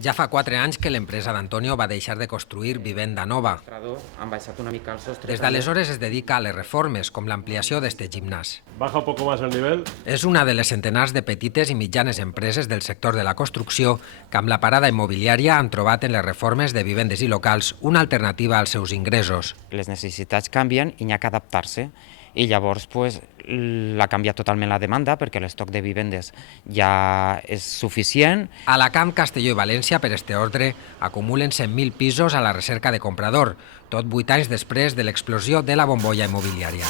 Ja fa 4 anys que l'empresa d'Antonio va deixar de construir vivenda nova. Des d'aleshores es dedica a les reformes, com l'ampliació d'este gimnàs. Baja un poco más el nivel. És una de les centenars de petites i mitjanes empreses del sector de la construcció que amb la parada immobiliària han trobat en les reformes de vivendes i locals una alternativa als seus ingressos. Les necessitats canvien i n'hi ha que adaptar-se. I llavors l'ha canviat totalment la demanda perquè l'estoc de vivendes ja és suficient. A Alacant, Castelló i València, per este ordre, acumulen 100.000 pisos a la recerca de comprador, tot 8 anys després de l'explosió de la bombolla immobiliària.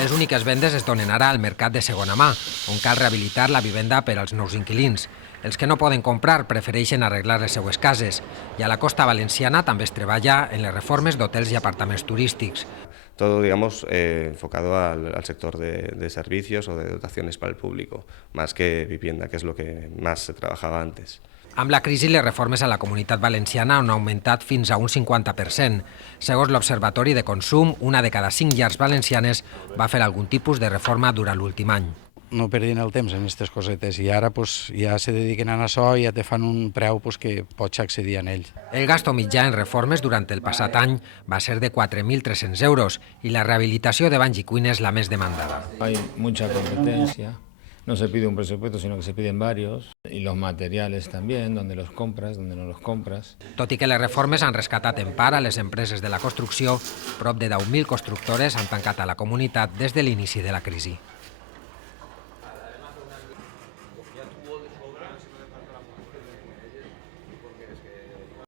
Les úniques vendes es donen ara al mercat de segona mà, on cal rehabilitar la vivenda per als nous inquilins. Els que no poden comprar prefereixen arreglar les seues cases, i a la costa valenciana també es treballa en les reformes d'hotels i apartaments turístics. Todo, digamos, enfocado al sector de servicios o de dotaciones para el público, más que vivienda, que es lo que más se trabajaba antes. Amb la crisi, les reformes a la Comunitat Valenciana han augmentat fins a un 50%. Segons l'Observatori de Consum, una de cada 5 llars valencianes va fer algun tipus de reforma durant l'últim any. No perdin el temps en aquestes cosetes i ara ja se dediquen a això i ja te fan un preu que pots accedir a ell. El gasto mitjà en reformes durant el passat any va ser de 4.300 euros i la rehabilitació de banys i cuines la més demandada. Hay mucha competencia, no se pide un presupuesto sino que se piden varios y los materiales también, donde los compras, donde no los compras. Tot i que les reformes han rescatat en part a les empreses de la construcció, prop de 10.000 constructores han tancat a la comunitat des de l'inici de la crisi.